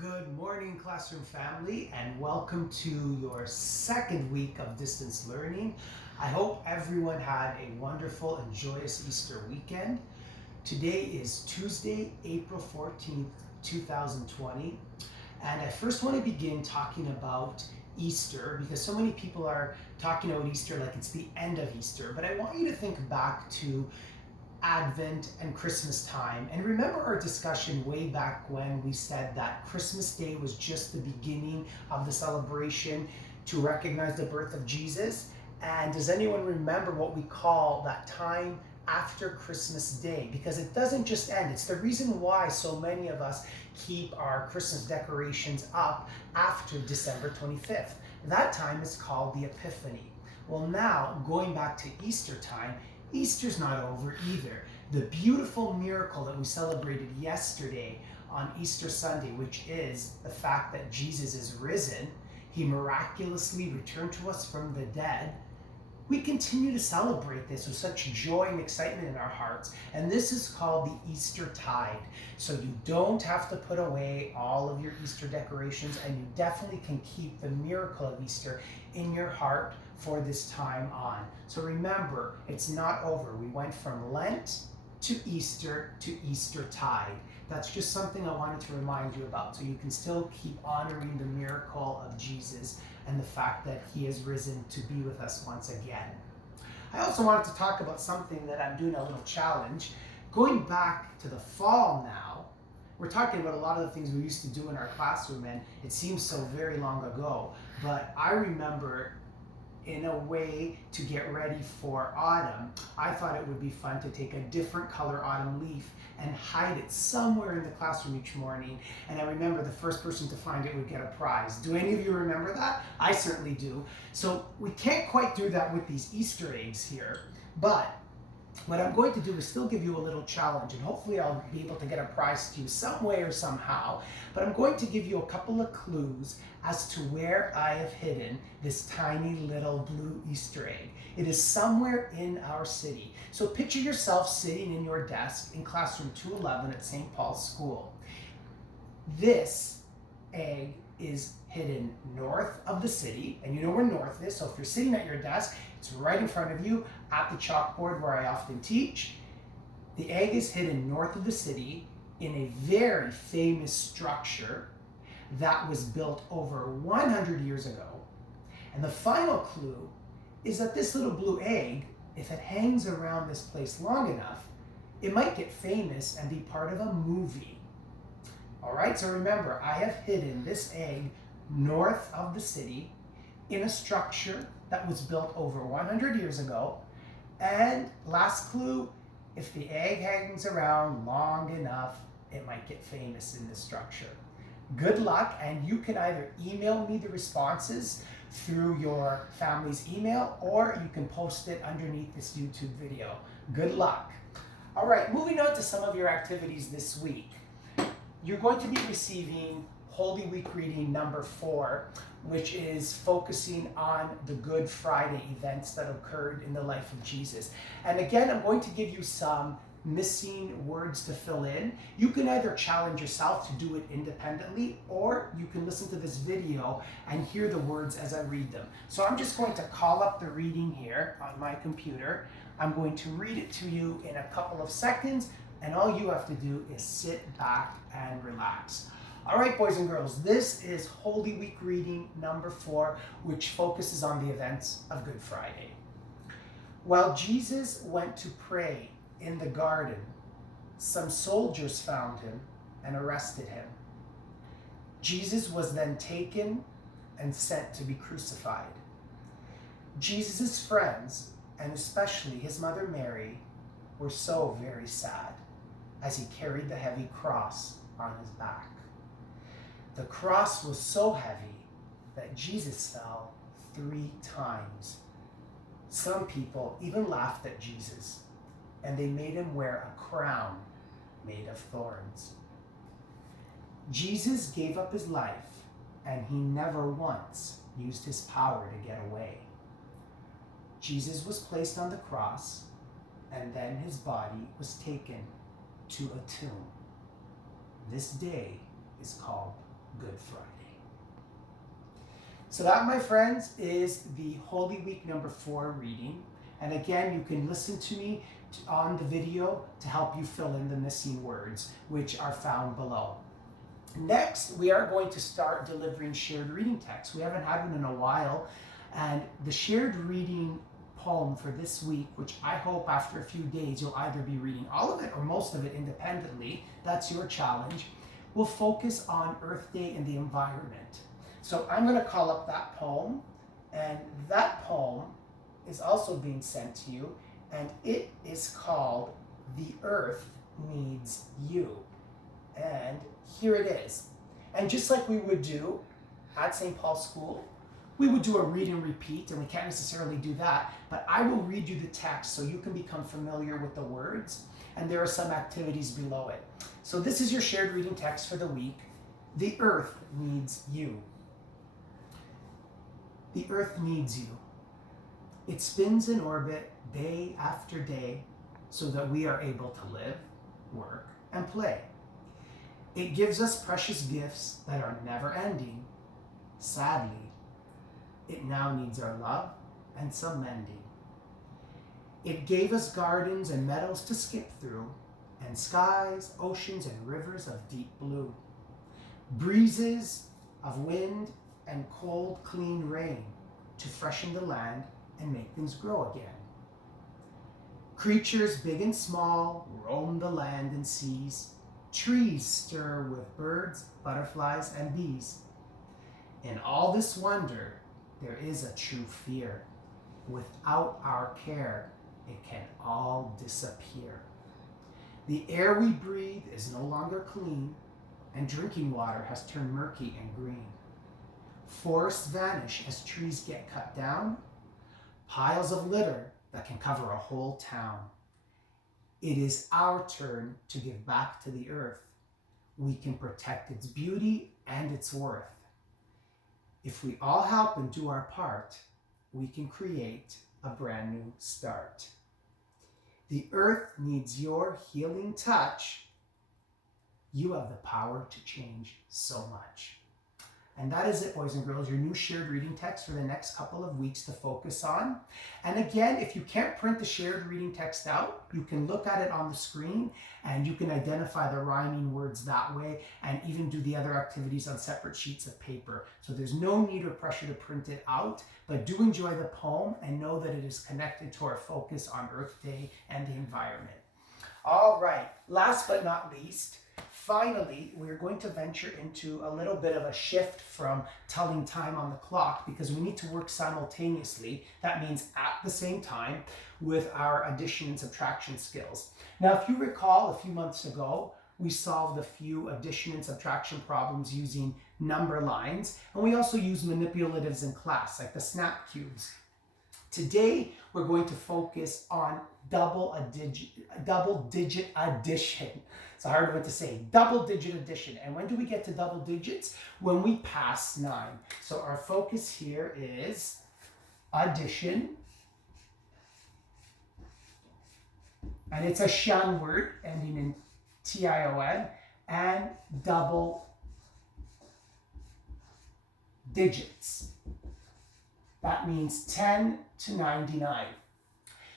Good morning, classroom family, and welcome to your second week of distance learning. I hope everyone had a wonderful and joyous Easter weekend. Today is Tuesday, April 14th, 2020, and I first want to begin talking about Easter because so many people are talking about Easter like it's the end of Easter, but I want you to think back to Advent and Christmas time. And remember our discussion way back when we said that Christmas Day was just the beginning of the celebration to recognize the birth of Jesus? And does anyone remember what we call that time after Christmas Day? Because it doesn't just end. It's the reason why so many of us keep our Christmas decorations up after December 25th. That time is called the Epiphany. Well, now, going back to Easter time, Easter's not over either. The beautiful miracle that we celebrated yesterday on Easter Sunday, which is the fact that Jesus is risen, he miraculously returned to us from the dead. We continue to celebrate this with such joy and excitement in our hearts, and this is called the Eastertide. So you don't have to put away all of your Easter decorations, and you definitely can keep the miracle of Easter in your heart for this time on. So remember, it's not over. We went from Lent to Easter to Eastertide. That's just something I wanted to remind you about, so you can still keep honoring the miracle of Jesus and the fact that he has risen to be with us once again. I also wanted to talk about something that I'm doing a little challenge. Going back to the fall now, we're talking about a lot of the things we used to do in our classroom, and it seems so very long ago, but I remember in a way to get ready for autumn, I thought it would be fun to take a different color autumn leaf and hide it somewhere in the classroom each morning. And I remember the first person to find it would get a prize. Do any of you remember that? I certainly do. So we can't quite do that with these Easter eggs here, but what I'm going to do is still give you a little challenge, and hopefully I'll be able to get a prize to you some way or somehow. But I'm going to give you a couple of clues as to where I have hidden this tiny little blue Easter egg. It is somewhere in our city. So picture yourself sitting in your desk in classroom 211 at St. Paul's School. This egg is hidden north of the city, and you know where north is, so if you're sitting at your desk, it's right in front of you at the chalkboard where I often teach. The egg is hidden north of the city in a very famous structure that was built over 100 years ago. And the final clue is that this little blue egg, if it hangs around this place long enough, it might get famous and be part of a movie. All right, so remember, I have hidden this egg north of the city in a structure that was built over 100 years ago. And last clue, if the egg hangs around long enough, it might get famous in this structure. Good luck, and you can either email me the responses through your family's email, or you can post it underneath this YouTube video. Good luck. All right, moving on to some of your activities this week. You're going to be receiving Holy Week reading number 4, which is focusing on the Good Friday events that occurred in the life of Jesus. And again, I'm going to give you some missing words to fill in. You can either challenge yourself to do it independently, or you can listen to this video and hear the words as I read them. So I'm just going to call up the reading here on my computer. I'm going to read it to you in a couple of seconds, and all you have to do is sit back and relax. All right, boys and girls, this is Holy Week reading number 4, which focuses on the events of Good Friday. While Jesus went to pray in the garden, some soldiers found him and arrested him. Jesus was then taken and sent to be crucified. Jesus' friends, and especially his mother Mary, were so very sad as he carried the heavy cross on his back. The cross was so heavy that Jesus fell 3 times. Some people even laughed at Jesus, and they made him wear a crown made of thorns. Jesus gave up his life, and he never once used his power to get away. Jesus was placed on the cross, and then his body was taken to a tomb. This day is called Good Friday. So that, my friends, is the Holy Week number 4 reading. And again, you can listen to me on the video to help you fill in the missing words, which are found below. Next, we are going to start delivering shared reading texts. We haven't had one in a while, and the shared reading poem for this week, which I hope after a few days you'll either be reading all of it or most of it independently, that's your challenge, will focus on Earth Day and the environment. So I'm going to call up that poem, and that poem is also being sent to you, and it is called The Earth Needs You. And here it is. And just like we would do at St. Paul's School, we would do a read and repeat, and we can't necessarily do that, but I will read you the text so you can become familiar with the words, and there are some activities below it. So this is your shared reading text for the week. The Earth needs you. The Earth needs you. It spins in orbit day after day so that we are able to live, work, and play. It gives us precious gifts that are never ending. Sadly, it now needs our love and some mending. It gave us gardens and meadows to skip through, and skies, oceans, and rivers of deep blue. Breezes of wind and cold, clean rain to freshen the land and make things grow again. Creatures big and small roam the land and seas. Trees stir with birds, butterflies, and bees. In all this wonder, there is a true fear. Without our care, it can all disappear. The air we breathe is no longer clean, and drinking water has turned murky and green. Forests vanish as trees get cut down, piles of litter that can cover a whole town. It is our turn to give back to the earth. We can protect its beauty and its worth. If we all help and do our part, we can create a brand new start. The earth needs your healing touch. You have the power to change so much. And that is it, boys and girls, your new shared reading text for the next couple of weeks to focus on. And again, if you can't print the shared reading text out, you can look at it on the screen and you can identify the rhyming words that way and even do the other activities on separate sheets of paper. So there's no need or pressure to print it out, but do enjoy the poem and know that it is connected to our focus on Earth Day and the environment. All right, last but not least, finally, we're going to venture into a little bit of a shift from telling time on the clock because we need to work simultaneously. That means at the same time with our addition and subtraction skills. Now, if you recall, a few months ago, we solved a few addition and subtraction problems using number lines, and we also used manipulatives in class, like the snap cubes. Today, we're going to focus on double-digit addition. It's a hard one to say, double-digit addition. And when do we get to double digits? When we pass 9. So our focus here is addition. And it's a shun word ending in T-I-O-N, and double digits. That means 10 to 99.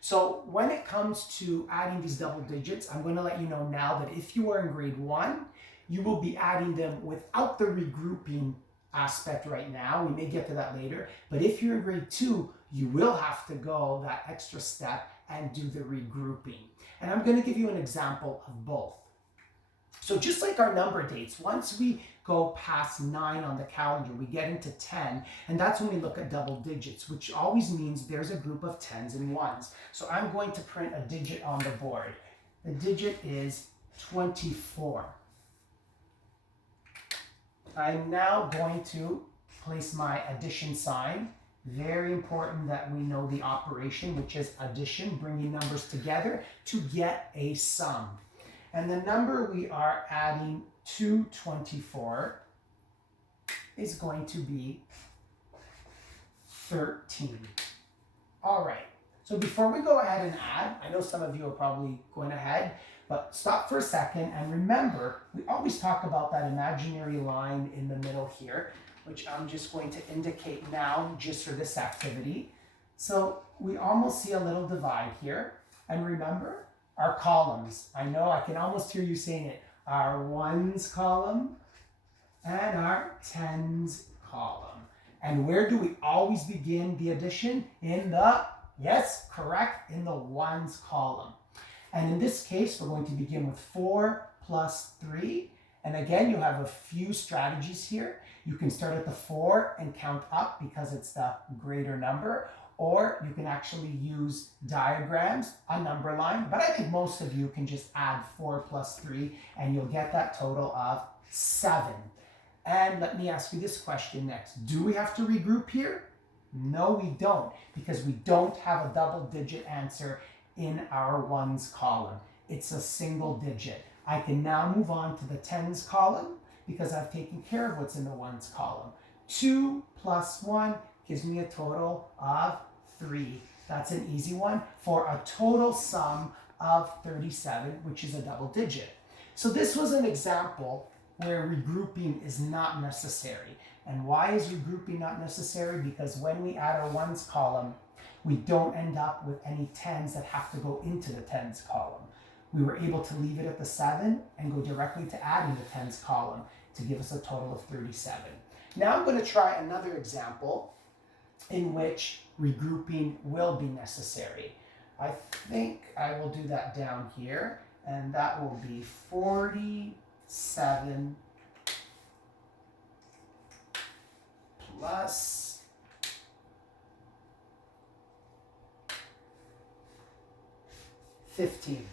So when it comes to adding these double digits, I'm going to let you know now that if you are in grade 1, you will be adding them without the regrouping aspect right now. We may get to that later. But if you're in grade 2, you will have to go that extra step and do the regrouping. And I'm going to give you an example of both. So just like our number dates, once we go past 9 on the calendar, we get into 10, and that's when we look at double digits, which always means there's a group of 10s and 1s. So I'm going to print a digit on the board. The digit is 24. I'm now going to place my addition sign. Very important that we know the operation, which is addition, bringing numbers together to get a sum. And the number we are adding to 24 is going to be 13. All right, so before we go ahead and add, I know some of you are probably going ahead, But stop for a second and remember, we always talk about that imaginary line in the middle here, which I'm just going to indicate now just for this activity. So we almost see a little divide here. And remember, our columns. I know I can almost hear you saying it. Our ones column and our tens column. And where do we always begin the addition? In the, yes, correct, in the ones column. And in this case, we're going to begin with 4 plus 3. And again, you have a few strategies here. You can start at the 4 and count up because it's the greater number. Or you can actually use diagrams, a number line. But I think most of you can just add 4 plus 3 and you'll get that total of 7. And let me ask you this question next. Do we have to regroup here? No, we don't, because we don't have a double-digit answer in our ones column. It's a single digit. I can now move on to the tens column because I've taken care of what's in the ones column. 2 plus 1 gives me a total of 3. That's an easy one for a total sum of 37, which is a double digit. So this was an example where regrouping is not necessary. And why is regrouping not necessary? Because when we add our ones column, we don't end up with any tens that have to go into the tens column. We were able to leave it at the 7 and go directly to adding the tens column to give us a total of 37. Now I'm going to try another example in which regrouping will be necessary. I think I will do that down here, and that will be 47 plus 15.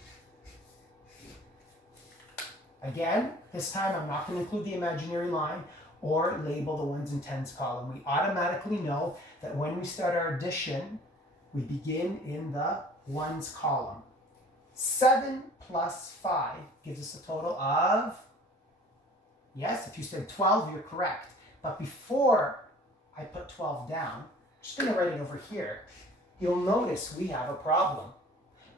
Again, this time I'm not going to include the imaginary line or label the ones and tens column. We automatically know that when we start our addition, we begin in the ones column. 7 plus 5 gives us a total of, yes, if you said 12, you're correct. But before I put 12 down, I'm just going to write it over here. You'll notice we have a problem.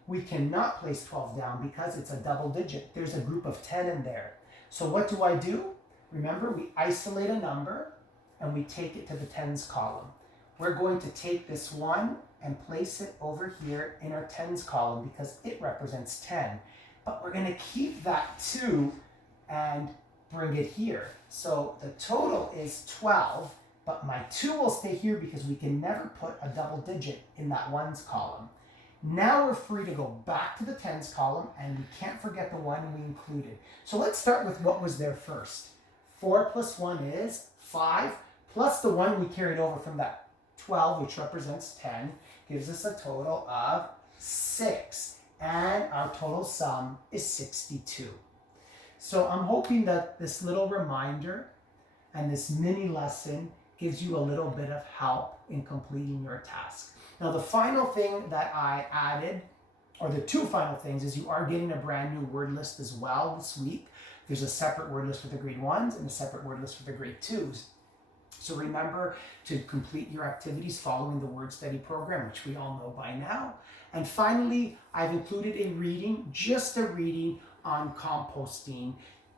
We cannot place 12 down because it's a double digit. There's a group of 10 in there. So what do? Remember, we isolate a number and we take it to the tens column. We're going to take this 1 and place it over here in our tens column because it represents 10. But we're going to keep that 2 and bring it here. So the total is 12, but my 2 will stay here because we can never put a double digit in that ones column. Now we're free to go back to the tens column, and we can't forget the 1 we included. So let's start with what was there first. 4 plus 1 is 5, plus the 1 we carried over from that 12, which represents 10, gives us a total of 6. And our total sum is 62. So I'm hoping that this little reminder and this mini lesson gives you a little bit of help in completing your task. Now the final thing that I added, or the 2 final things, is you are getting a brand new word list as well this week. There's a separate word list for the grade 1s and a separate word list for the grade 2s. So remember to complete your activities following the word study program, which we all know by now. And finally, I've included a reading, just a reading on composting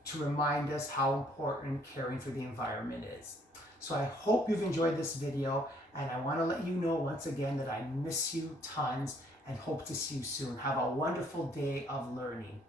to remind us how important caring for the environment is. So I hope you've enjoyed this video, and I want to let you know once again that I miss you tons and hope to see you soon. Have a wonderful day of learning.